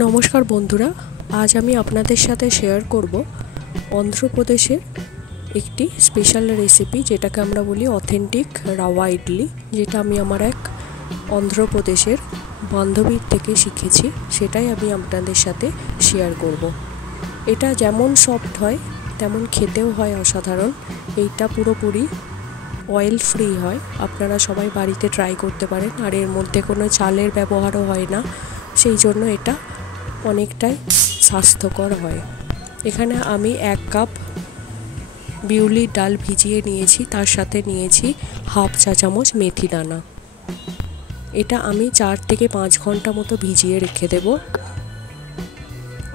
নমস্কার বন্ধুরা, আজ আমি আপনাদের সাথে শেয়ার করব অন্ধ্রপ্রদেশের একটি স্পেশাল রেসিপি, যেটাকে আমরা বলি অথেন্টিক রাওয়া ইডলি, যেটা আমি আমার এক অন্ধ্রপ্রদেশের বান্ধবীর থেকে শিখেছি। সেটাই আমি আপনাদের সাথে শেয়ার করব। এটা যেমন সফট হয় তেমন খেতেও হয় অসাধারণ। এইটা পুরোপুরি অয়েল ফ্রি হয়। আপনারা সবাই বাড়িতে ট্রাই করতে পারেন। আর এর মধ্যে কোনো চালের ব্যবহারও হয় না, সেই জন্য এটা অনেকটাই স্বাস্থ্যকর হয়। এখানে আমি 1 কাপ বিউলির ডাল ভিজিয়ে নিয়েছি, তার সাথে নিয়েছি হাফ চা চামচ মেথি দানা। এটা আমি 4 থেকে 5 ঘন্টা মতো ভিজিয়ে রেখে দেব।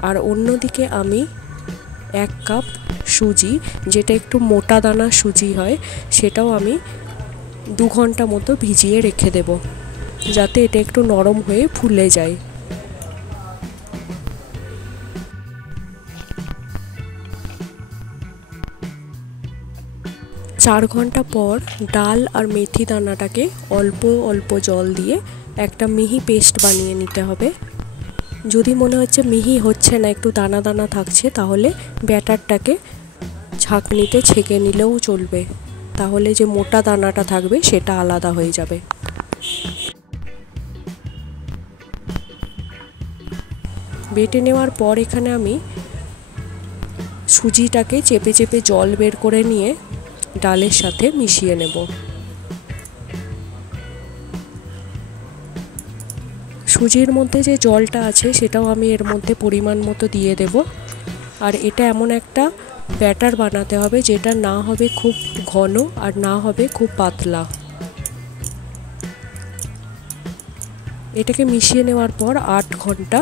আর অন্যদিকে আমি 1 কাপ সুজি, যেটা একটু মোটা দানা সুজি হয়, সেটাও আমি 2 ঘন্টা মতো ভিজিয়ে রেখে দেব, যাতে এটা একটু নরম হয়ে ফুলে যায়। 4 ঘন্টা পর ডাল আর মেথি দানাটাকে অল্প অল্প জল দিয়ে একটা মিহি পেস্ট বানিয়ে নিতে হবে। যদি মনে হচ্ছে মিহি হচ্ছে না, একটু দানা দানা থাকছে, তাহলে ব্যাটারটাকে ছাঁকনিতে ছেঁকে নিলেও চলবে। তাহলে যে মোটা দানাটা থাকবে সেটা আলাদা হয়ে যাবে। বেটে নেওয়ার পর এখানে আমি সুজিটাকে চেপে চেপে জল বের করে নিয়ে ডালের সাথে মিশিয়ে নেব। সুজির মধ্যে যে জলটা আছে সেটাও আমি এর মধ্যে পরিমাণ মতো দিয়ে দেব। আর এটা এমন একটা ব্যাটার বানাতে হবে যেটা না হবে খুব ঘন আর না হবে খুব পাতলা। এটাকে মিশিয়ে নেওয়ার পর 8 ঘন্টা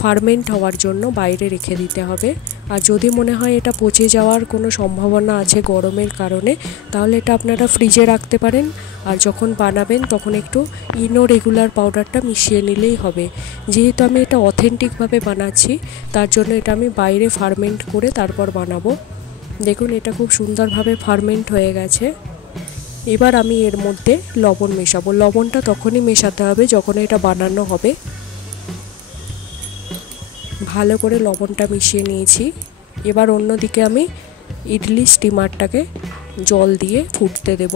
ফার্মেন্ট হওয়ার জন্য বাইরে রেখে দিতে হবে। আর যদি মনে হয় এটা পচে যাওয়ার কোনো সম্ভাবনা আছে গরমের কারণে, তাহলে এটা আপনারা ফ্রিজে রাখতে পারেন। আর যখন বানাবেন তখন একটু ইনো রেগুলার পাউডারটা মিশিয়ে নিলেই হবে। যেহেতু আমি এটা অথেন্টিকভাবে বানাচ্ছি, তার জন্য এটা আমি বাইরে ফার্মেন্ট করে তারপর বানাবো। দেখুন, এটা খুব সুন্দরভাবে ফার্মেন্ট হয়ে গেছে। এবার আমি এর মধ্যে লবণ মেশাবো। লবণটা তখনই মেশাতে হবে যখন এটা বানানো হবে। ভালো করে লবণটা মিশিয়ে নিয়েছি। এবার অন্যদিকে আমি ইডলি স্টিমারটাকে জল দিয়ে ফুটতে দেব।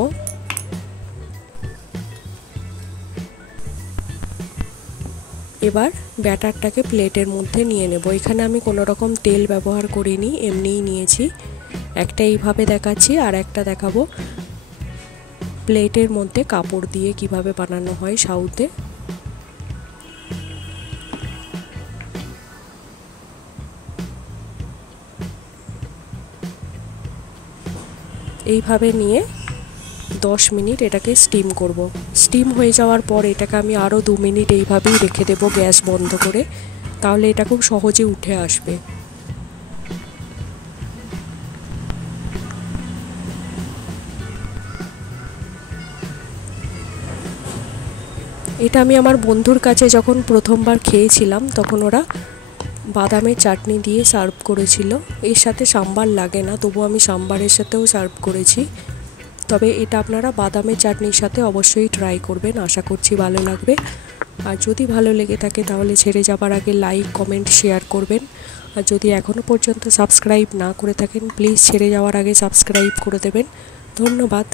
এবার ব্যাটারটাকে প্লেটের মধ্যে নিয়ে নেব। এখানে আমি কোনো রকম তেল ব্যবহার করিনি, এমনিই নিয়েছি। একটা এইভাবে দেখাচ্ছি, আর একটা দেখাবো প্লেটের মধ্যে কাপড় দিয়ে কিভাবে বানানো হয় সাউথে। এইভাবে নিয়ে 10 মিনিট এটাকে স্টিম করব। স্টিম হয়ে যাওয়ার পর এটাকে আমি আরও 2 মিনিট এইভাবেই রেখে দেব গ্যাস বন্ধ করে, তাহলে এটা খুব সহজে উঠে আসবে। এটা আমি আমার বন্ধুর কাছে যখন প্রথমবার খেয়েছিলাম, তখন ওরা বাদামের চাটনি দিয়ে সার্ভ করেছিল। এর সাথে সাম্বার লাগে না, তবু আমি সাম্বারের সাথেও সার্ভ করেছি। তবে এটা আপনারা বাদামের চাটনির সাথে অবশ্যই ট্রাই করবেন, আশা করছি ভালো লাগবে। আর যদি ভালো লেগে থাকে তাহলে ছেড়ে যাবার আগে লাইক, কমেন্ট, শেয়ার করবেন। আর যদি এখনও পর্যন্ত সাবস্ক্রাইব না করে থাকেন, প্লিজ ছেড়ে যাওয়ার আগে সাবস্ক্রাইব করে দেবেন। ধন্যবাদ।